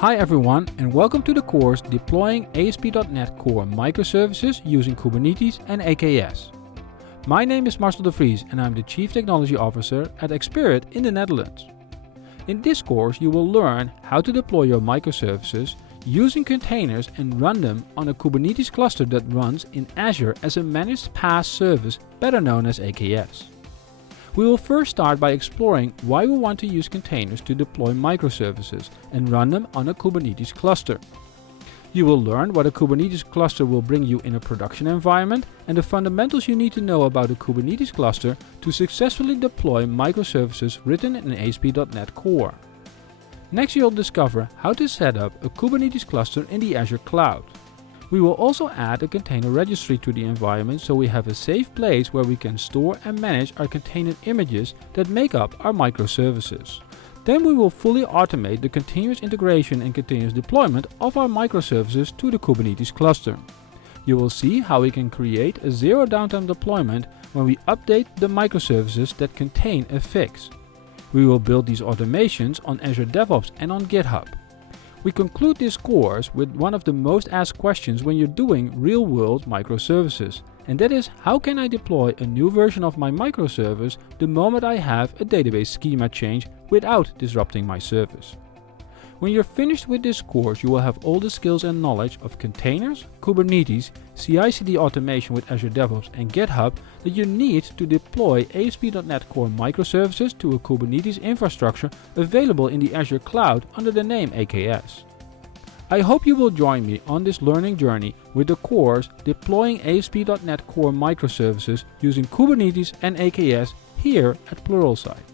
Hi everyone, and welcome to the course Deploying ASP.NET Core Microservices using Kubernetes and AKS. My name is Marcel de Vries and I'm the Chief Technology Officer at Xperiit in the Netherlands. In this course you will learn how to deploy your microservices using containers and run them on a Kubernetes cluster that runs in Azure as a managed PaaS service, better known as AKS. We will first start by exploring why we want to use containers to deploy microservices and run them on a Kubernetes cluster. You will learn what a Kubernetes cluster will bring you in a production environment and the fundamentals you need to know about a Kubernetes cluster to successfully deploy microservices written in ASP.NET Core. Next, you'll discover how to set up a Kubernetes cluster in the Azure cloud. We will also add a container registry to the environment so we have a safe place where we can store and manage our container images that make up our microservices. Then we will fully automate the continuous integration and continuous deployment of our microservices to the Kubernetes cluster. You will see how we can create a zero downtime deployment when we update the microservices that contain a fix. We will build these automations on Azure DevOps and on GitHub. We conclude this course with one of the most asked questions when you're doing real-world microservices, and that is, how can I deploy a new version of my microservice the moment I have a database schema change without disrupting my service? When you're finished with this course, you will have all the skills and knowledge of containers, Kubernetes, CI/CD automation with Azure DevOps and GitHub that you need to deploy ASP.NET Core microservices to a Kubernetes infrastructure available in the Azure cloud under the name AKS. I hope you will join me on this learning journey with the course Deploying ASP.NET Core microservices using Kubernetes and AKS here at Pluralsight.